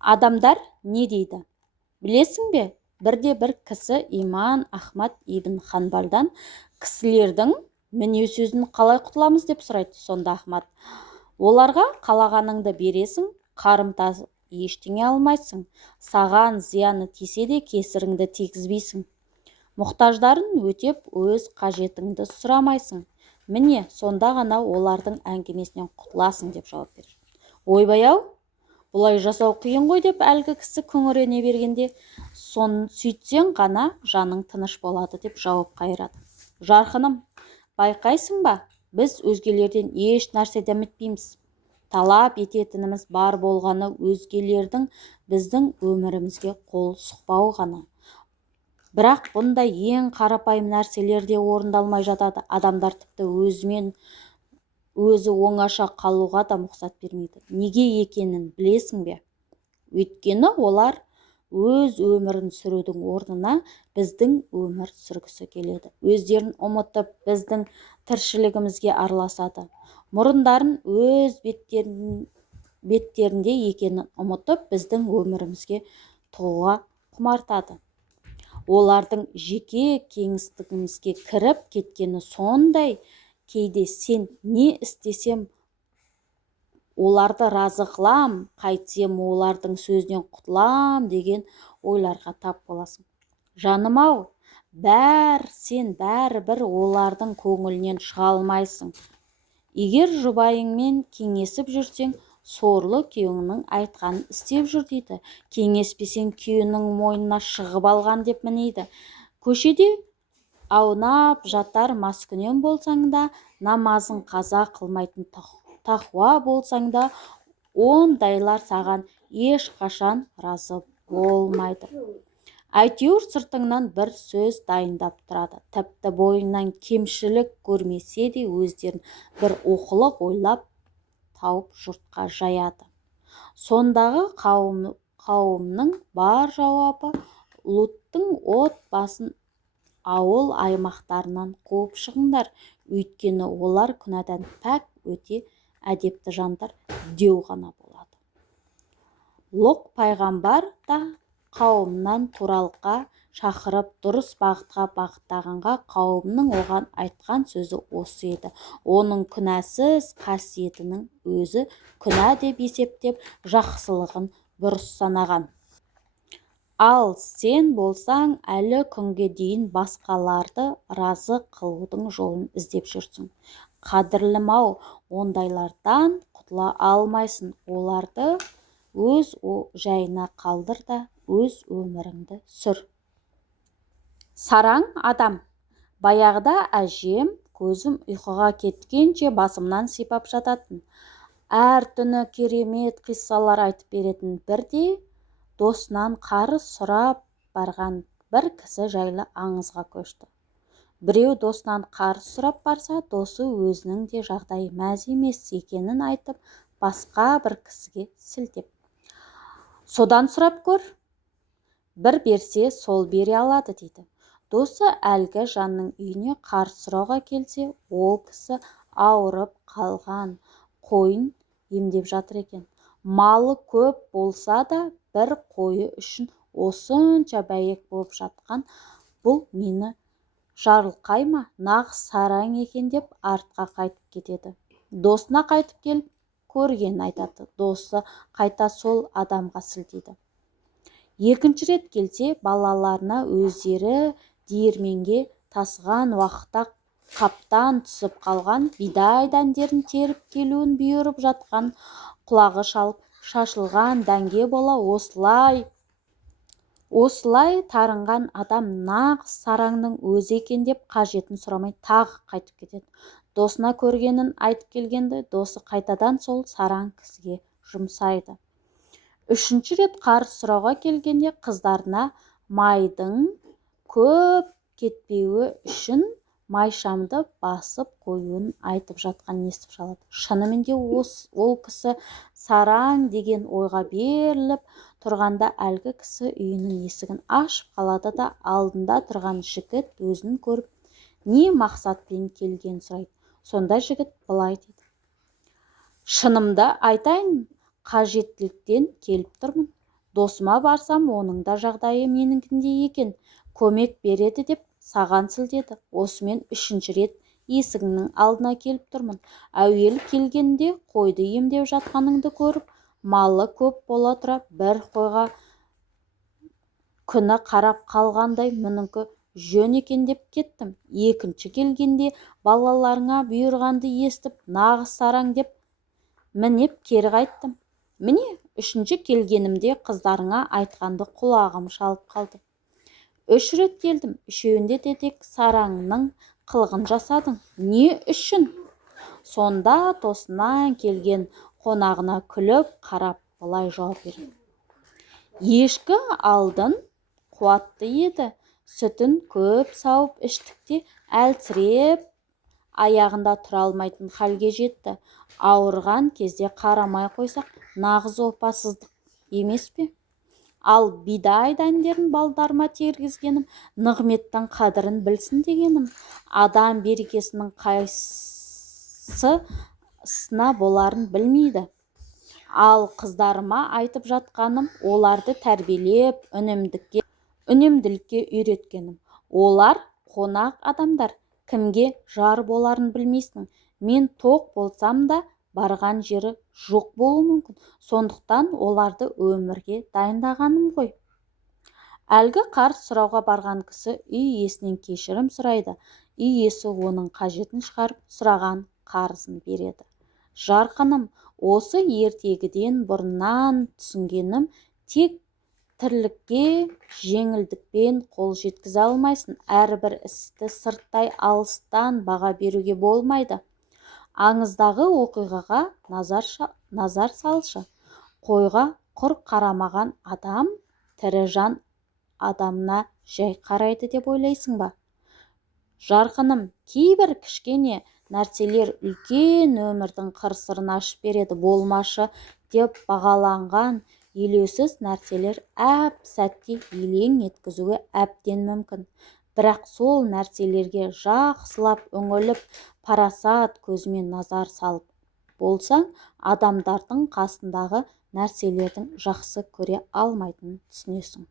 Адамдар не дейді? Білесің бе? Бірде бір кісі иман Ахмад ибн Ханбалдан кісілердің міне сөзін қалай құтыламыз деп сұрайды. Сонда Ахмад: оларға қалағаныңды бересің, қарымта ештеңе алмайсың, саған зияны тисе де кесіріңді тигізбейсің, мұқтаждарын өтеп өз қажетіңді сұрамайсың. Міне сонда ғана олардың әңгімесінен құтыласың деп жауап береді. Ойбай-ау, бұлай жасау қиын ғой деп әлгі кісі күңірене бергенде, сөйтсең ғана жаның тыныш болады деп жауап қайырады. Жарқыным, байқайсың ба, біз өзгелерден еш нәрседен үмітпейміз. Талап ететініміз бар болғаны өзгелердің біздің өмірімізге қол сұқпау ғана. Бірақ бұндай ең қарапайым нәрселер де орындалмай жатады. Адамдар тіпті өзі оңаша қалуға да мұқсат бермейді. Неге екенін білесің бе? Өйткені олар өз өмірін сүрудің орнына біздің өмір сүргісі келеді. Өздерін ұмытып, біздің тіршілігімізге араласады. Мұрындарын өз беттерінде екенін ұмытып, біздің өмірімізге тұғуға құмартады. Олардың жеке кеңістігімізге кіріп кеткені сондай, кейде сен не істесем оларды разы қылам, қайтсем олардың сөзінен құтылам деген ойларға тап боласың. Жаным-ау, сен бәрібір олардың көңілінен шыға алмайсың. Егер жұбайыңмен кеңесіп жүрсең, сорлы күйеуіңнің айтқанын істеп жүр дейді. Кеңеспесең күйеуінің мойнына шығып алған деп мінейді. Көшеде аунап жатар маскүнем болсаң да, намазын қаза қылмайтын тақуа болсаң да, ондайлар саған ешқашан разы болмайды. Әйтеуір сыртыңнан бір сөз дайындап тұрады. Тіпті бойыңнан кемшілік көрмесе де өздерін бір оқылық ойлап тауып жұртқа жаяды. Сондағы қауымның бар жауабы: Луттың отбасын ауыл аймақтарынан қуып шығыңдар, өйткені олар күнәдан пәк, өте әдепті жандар деу ғана болады. Лұқ пайғамбар да қауымнан туралыққа шақырып, дұрыс бағытқа бағыттағанға қауымның оған айтқан сөзі осы еді. Оның күнәсіз қасиетінің өзі күнә деп есептеп, жақсылығын бұрыс санаған. Ал сен болсаң, әлі күнге дейін басқаларды разы қылудың жолын іздеп жүрсің. Қадірлім-ау, ондайлардан құтыла алмайсың. Оларды өз жайына қалдыр да өз өміріңді сүр. Сараң адам. Баяғыда әжем көзім ұйқыға кеткенше басымнан сипап жататын. Әр түні керемет қиссалар айтып беретін. Бірде досынан қарыз сұрап барған бір кісі жайлы аңызға көшті. Біреу досынан қарыз сұрап барса, досы өзінің де жағдайы мәз емес екенін айтып, басқа бір кісіге сілтеп: содан сұрап көр, бір берсе сол бере алады дейді. Досы әлгі жанның үйіне қарыз сұрауға келсе, ол кісі ауырып қалған қойын емдеп жатыр екен. Малы көп болса да, бір қойы үшін осынша бәйек болып жатқан бұл мені жарылқай ма, нағыз сараң екен деп артқа қайтып кетеді. Досына қайтып келіп көргенін айтады. Досы қайта сол адамға сілтейді. Екінші рет келсе, балаларына өздері диірменге тасыған уақытта қаптан түсіп қалған бидай дәндерін теріп келуін бұйырып жатқан, құлағы шалып шашылған дәнге бола осылай тарынған адам нағыз сараңның өзі екен деп қажетін сұрамай тағы қайтып кетеді. Досына көргенін айтып келгенді досы қайтадан сол сараң кісіге жұмсайды. Үшінші рет қарыз сұрауға келгенде қыздарына майдың көп кетпеуі үшін майшамды басып қоюын айтып жатқан естіп шалады. Шынымен де ол кісі сараң деген ойға беріліп тұрғанда, әлгі кісі үйінің есігін ашып қалады да, алдында тұрған жігіт өзін көріп, не мақсатпен келген сұрайды. Сонда жігіт былай дейді: шынымды айтайын, қажеттіліктен келіп тұрмын. Досыма барсам, оның да жағдайы менікіндей екен. Көмек береді деп саған сілтеді. Осымен 3-ші рет есігіңнің алдына келіп тұрмын. Әуел келгенде қойды емдеп жатқаныңды көріп, малы көп бола тұра бір қойға күні қарап қалғандай мұныңкі жөн екен деп кеттім. Екінші келгенде балаларыңа бұйырғанды естіп, нағыз сараң деп мінеп кері қайттым. Міне, 3-ші келгенімде қыздарыңа айтқанды құлағым шалып қалды. 3 рет келдім, үшеуінде де тек сараңның қылығын жасадың. Не үшін? Сонда тосынан келген қонағына күліп қарап былай жауап берді. Ешкі алдын қуатты еді, сүтін көп сауып іштікте әлсіреп аяғында тұра алмайтын халге жетті. Ауырған кезде қарамай қойсақ, нағыз опасыздық емес пе? Ал бидай дәндерін балдарыма тергізгенім, нығметтің қадірін білсін дегенім. Адам берекесінің қайсысына боларын білмейді. Ал қыздарыма айтып жатқаным, оларды тәрбиелеп, үнемділікке үйреткенім. Олар қонақ адамдар, кімге жар боларын білмейсің. Мен тоқ болсам да, барған жері жоқ болуы мүмкін. Сондықтан оларды өмірге дайындағаным ғой. Әлгі қарт сұрауға барған кісі үй иесінен кешірім сұрайды. Үй иесі оның қажетін шығарып, сұраған қарызын береді. Жарқыным, осы ертегіден бұрыннан түсінгенім, тек тірлікке жеңілдікпен қол жеткізе алмайсың. Әрбір істі сырттай алыстан баға беруге болмайды. Аңыздағы оқиғаға назар салшы. Қойға құр қарамаған адам тірі жан адамына жай қарайды деп ойлайсың ба? Жарқыным, кейбір кішкене нәрселер үлкен өмірдің қыр-сырын ашып береді. Болмашы деп бағаланған елеусіз нәрселер әп-сәтте елең еткізуі әбден мүмкін. Бірақ сол нәрселерге жақсылап үңіліп, парасат көзімен назар салып болсаң, адамдардың қасындағы нәрселердің жақсы көре алмайтынын түсінесің.